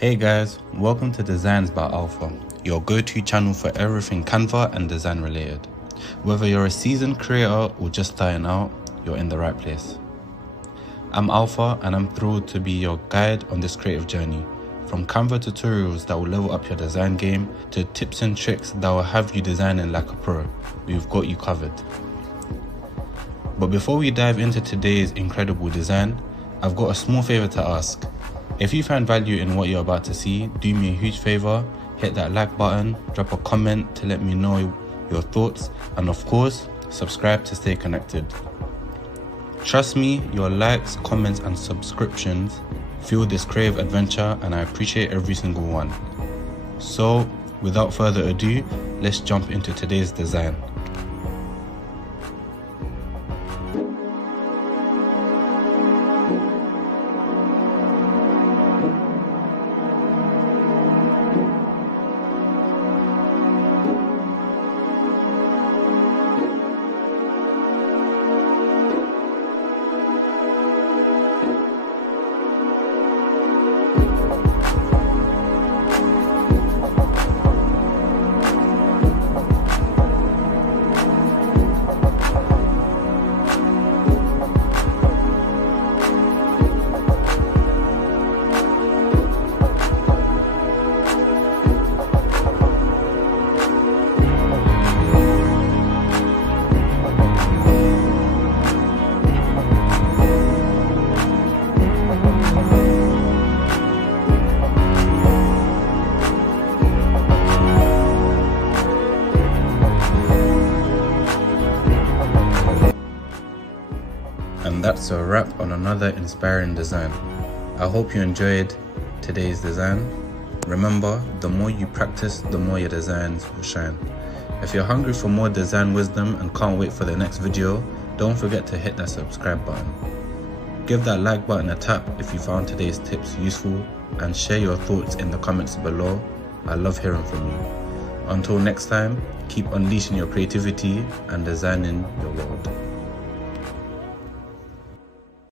Hey guys, welcome to Designs by Alpha, your go-to channel for everything Canva and design related. Whether you're a seasoned creator or just starting out, you're in the right place. I'm Alpha and I'm thrilled to be your guide on this creative journey. From Canva tutorials that will level up your design game to tips and tricks that will have you designing like a pro, we've got you covered. But before we dive into today's incredible design, I've got a small favor to ask. If you find value in what you're about to see, do me a huge favor, hit that like button, drop a comment to let me know your thoughts, and of course, subscribe to stay connected. Trust me, your likes, comments, and subscriptions fuel this creative adventure, and I appreciate every single one. So, without further ado, let's jump into today's design. And that's a wrap on another inspiring design. I hope you enjoyed today's design. Remember, the more you practice, the more your designs will shine. If you're hungry for more design wisdom and can't wait for the next video, don't forget to hit that subscribe button. Give that like button a tap if you found today's tips useful, and share your thoughts in the comments below. I love hearing from you. Until next time, keep unleashing your creativity and designing your world.